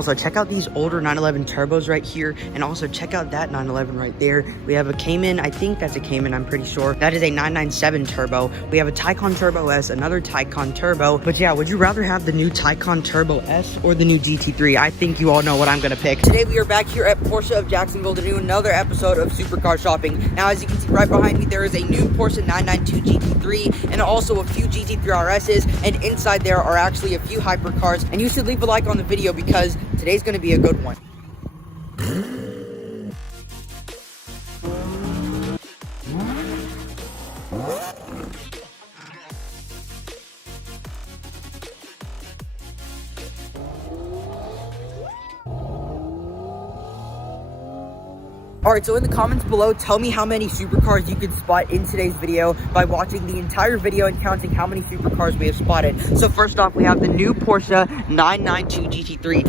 also check out these older 911 turbos right here, and also check out that 911 right there. We have a Cayman, I think that's a Cayman, I'm pretty sure. That is a 997 turbo. We have a Taycan Turbo S, another Taycan Turbo. But yeah, would you rather have the new Taycan Turbo S or the new GT3? I think you all know what I'm gonna pick. Today we are back here at Porsche of Jacksonville to do another episode of Supercar Shopping. Now, as you can see right behind me, there is a new Porsche 992 GT3 and also a few GT3 RSs, and inside there are actually a few hypercars. And you should leave a like on the video because today's gonna be a good one. Alright, so in the comments below, tell me how many supercars you could spot in today's video by watching the entire video and counting how many supercars we have spotted. So first off, we have the new Porsche 992 GT3.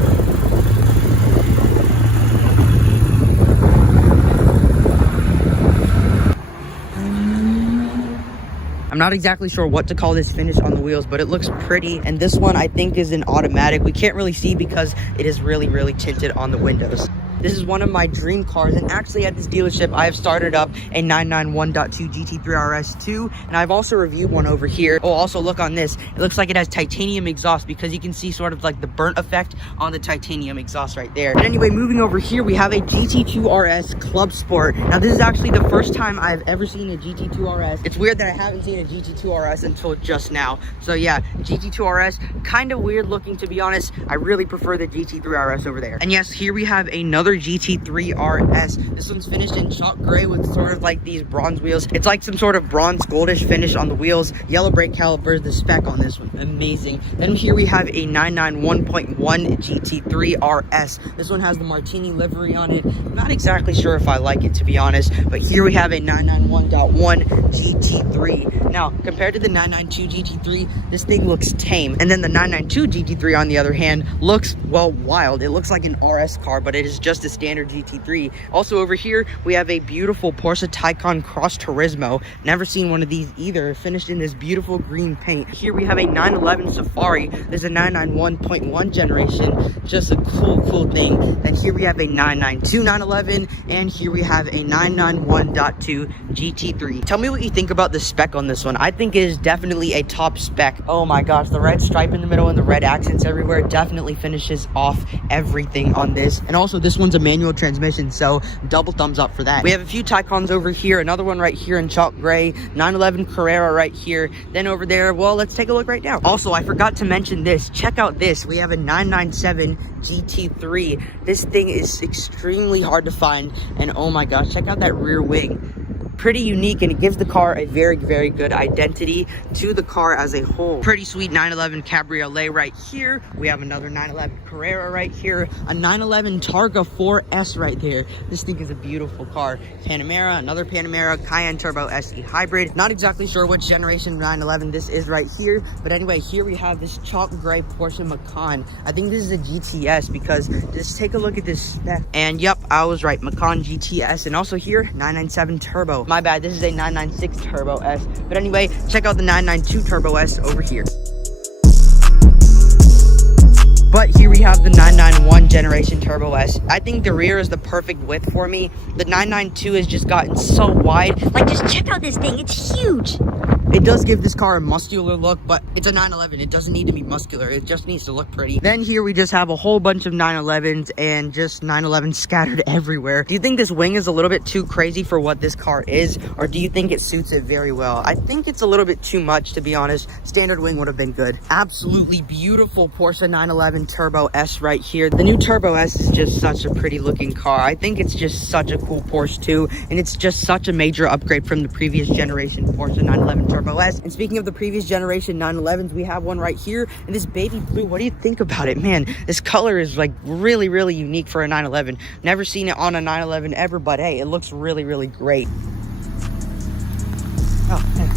I'm not exactly sure what to call this finish on the wheels, but it looks pretty. And this one I think is an automatic. We can't really see because it is really tinted on the windows. This is one of my dream cars, and actually at this dealership I have started up a 991.2 GT3 RS2, and I've also reviewed one over here. Oh, also look on this. It looks like it has titanium exhaust because you can see sort of like the burnt effect on the titanium exhaust right there. But anyway, moving over here, we have a GT2 RS Club Sport. Now this is actually the first time I've ever seen a GT2 RS. It's weird that I haven't seen a GT2 RS until just now. So yeah, GT2 RS, kind of weird looking to be honest. I really prefer the GT3 RS over there. And yes, here we have another GT3 RS. This one's finished in chalk gray with sort of like these bronze wheels. It's like some sort of bronze goldish finish on the wheels. Yellow brake calipers, the spec on this one, amazing. Then here we have a 991.1 GT3 RS. This one has the Martini livery on it. I'm not exactly sure if I like it to be honest, but here we have a 991.1 GT3. Now, compared to the 992 GT3, this thing looks tame. And then the 992 GT3 on the other hand looks, well, wild. It looks like an RS car, but it is just a standard GT3. Also over here, we have a beautiful Porsche Taycan Cross Turismo. Never seen one of these either, finished in this beautiful green paint. Here we have a 911 Safari. There's a 991.1 generation, just a cool thing. And here we have a 992 911, and here we have a 991.2 GT3. Tell me what you think about the spec on this one. I think it is definitely a top spec. Oh my gosh, the red stripe in the middle and the red accents everywhere definitely finishes off everything on this. And also this one's a manual transmission, so double thumbs up for that. We have a few Taycans over here, another one right here in chalk gray, 911 Carrera right here, then over there, well, let's take a look right now. Also, I forgot to mention this. Check out this. We have a 997 GT3. This thing is extremely hard to find, and oh my gosh, check out that rear wing. Pretty unique, and it gives the car a very good identity to the car as a whole. Pretty sweet 911 Cabriolet right here. We have another 911 Carrera right here, a 911 Targa 4S right there. This thing is a beautiful car. Panamera, another Panamera, Cayenne Turbo SE Hybrid. Not exactly sure which generation 911 this is right here, but anyway, here we have this chalk gray Porsche Macan. I think this is a GTS because just take a look at this spec. And yep, I was right, Macan GTS. And also here, 997 Turbo. My bad, this is a 996 Turbo S. But anyway, check out the 992 Turbo S over here. But here we have the 991 generation Turbo S. I think the rear is the perfect width for me. The 992 has just gotten so wide. Like, just check out this thing, it's huge. It does give this car a muscular look, but it's a 911. It doesn't need to be muscular. It just needs to look pretty. Then here we just have a whole bunch of 911s and just 911s scattered everywhere. Do you think this wing is a little bit too crazy for what this car is, or do you think it suits it very well? I think it's a little bit too much, to be honest. Standard wing would have been good. Absolutely beautiful Porsche 911 Turbo S right here. The new Turbo S is just such a pretty looking car. I think it's just such a cool Porsche too, and it's just such a major upgrade from the previous generation Porsche 911 Turbo S. And speaking of the previous generation 911s, we have one right here in this baby blue. What do you think about it? Man, this color is like really unique for a 911. Never seen it on a 911 ever, but hey, it looks really great. Oh, hey.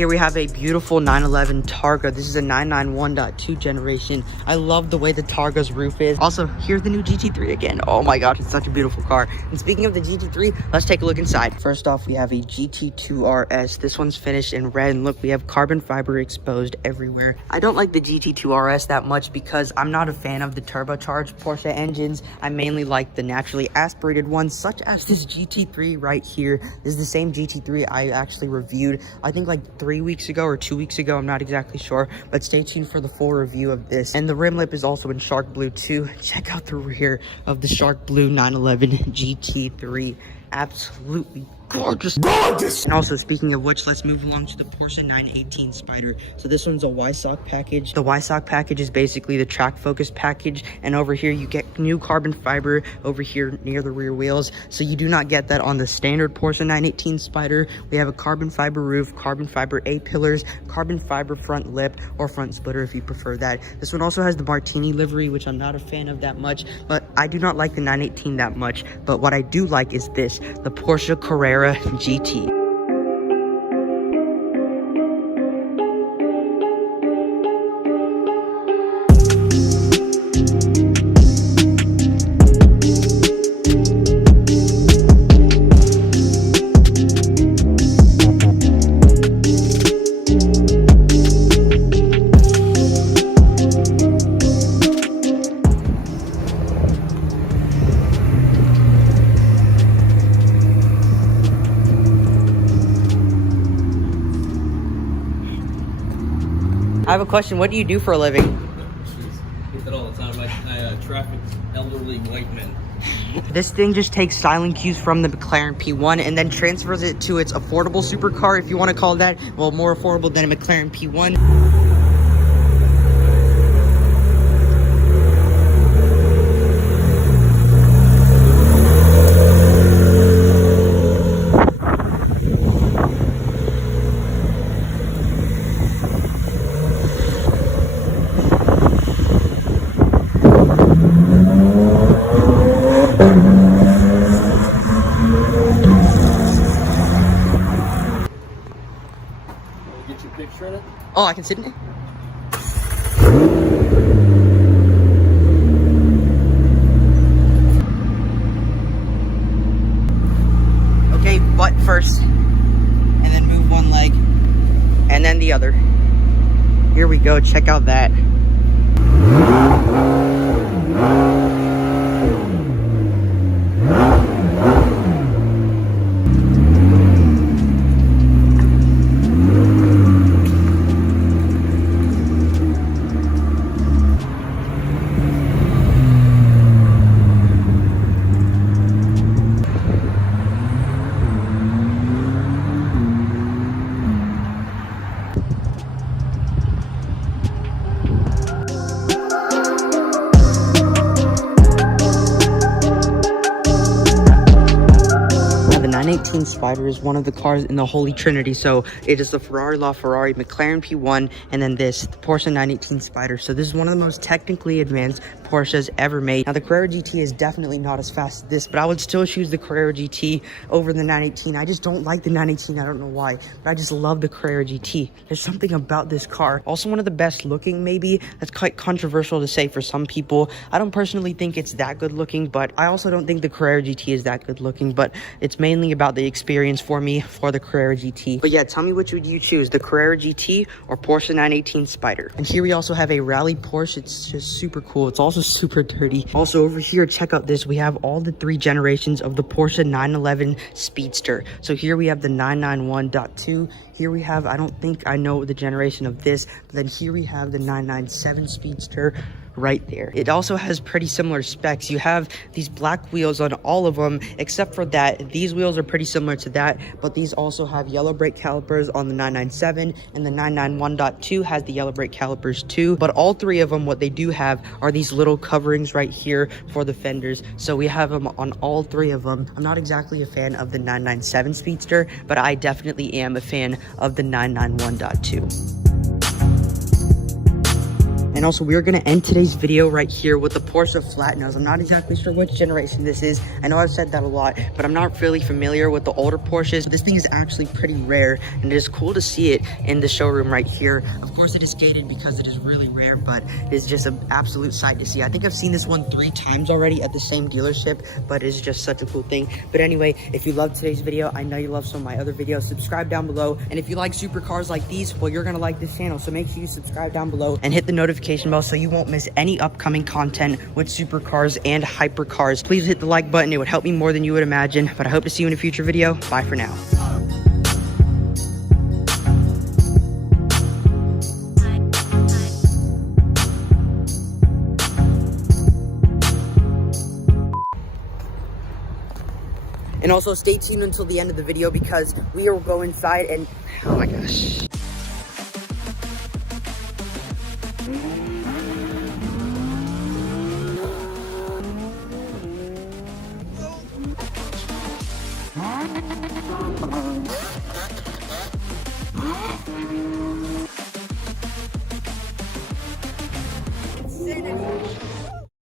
here we have a beautiful 911 Targa. This is a 991.2 generation. I love the way the Targa's roof is. Also, here's the new GT3 again. Oh my god, it's such a beautiful car. And speaking of the GT3, let's take a look inside. First off, we have a GT2 RS. This one's finished in red, and look, we have carbon fiber exposed everywhere. I don't like the GT2 RS that much because I'm not a fan of the turbocharged Porsche engines. I mainly like the naturally aspirated ones, such as this GT3 right here. This is the same GT3 I actually reviewed, I think like 3 weeks ago or 2 weeks ago. I'm not exactly sure, but stay tuned for the full review of this. And the rim lip is also in shark blue too. Check out the rear of the shark blue 911 GT3. Absolutely gorgeous. And also, speaking of which, let's move along to the Porsche 918 Spider. So this one's a Y-Sock package. The Y-Sock package is basically the track focus package, and over here you get new carbon fiber over here near the rear wheels. So you do not get that on the standard Porsche 918 Spider. We have a carbon fiber roof, carbon fiber A-pillars, carbon fiber front lip or front splitter if you prefer that. This one also has the Martini livery, which I'm not a fan of that much, but I do not like the 918 that much. But what I do like is this, the Porsche Carrera GT. I have a question. What do you do for a living? Get that all the time. I traffic elderly white men. This thing just takes styling cues from the McLaren P1 and then transfers it to its affordable supercar, if you want to call that. Well, more affordable than a McLaren P1. Get your picture in it? Oh, I can sit in it? Okay, butt first. And then move one leg. And then the other. Here we go, check out that. The 918 Spider is one of the cars in the Holy Trinity. So it is the Ferrari LaFerrari, McLaren P1, and then this, the Porsche 918 Spider. So this is one of the most technically advanced Porsches ever made. Now the Carrera GT is definitely not as fast as this, but I would still choose the Carrera GT over the 918. I just don't like the 918. I don't know why, but I just love the Carrera GT. There's something about this car. Also one of the best looking, maybe. That's quite controversial to say for some people. I don't personally think it's that good looking, but I also don't think the Carrera GT is that good looking, but it's mainly about the experience for me for the Carrera GT. But yeah, tell me, which would you choose, the Carrera GT or Porsche 918 Spider? And here we also have a rally Porsche. It's just super cool. It's also super dirty. Also over here, check out this. We have all the 3 generations of the Porsche 911 Speedster. So here we have the 991.2. Here we have, I don't think I know the generation of this, but then here we have the 997 Speedster right there. It also has pretty similar specs. You have these black wheels on all of them, except for that these wheels are pretty similar to that, but these also have yellow brake calipers on the 997, and the 991.2 has the yellow brake calipers too. But all 3 of them, what they do have are these little coverings right here for the fenders. So we have them on all 3 of them. I'm not exactly a fan of the 997 Speedster, but I definitely am a fan of the 991.2. And also, we're gonna end today's video right here with the Porsche flat nose. I'm not exactly sure which generation this is. I know I've said that a lot, but I'm not really familiar with the older Porsches. This thing is actually pretty rare, and it is cool to see it in the showroom right here. Of course, it is gated because it is really rare, but it is just an absolute sight to see. I think I've seen this one 3 times already at the same dealership, but it's just such a cool thing. But anyway, if you loved today's video, I know you love some of my other videos, subscribe down below. And if you like supercars like these, well, you're gonna like this channel. So make sure you subscribe down below and hit the notification bell so you won't miss any upcoming content with supercars and hypercars. Please hit the like button. It would help me more than you would imagine. But I hope to see you in a future video. Bye for now. And also stay tuned until the end of the video because we will go inside and, oh my gosh. Insanity.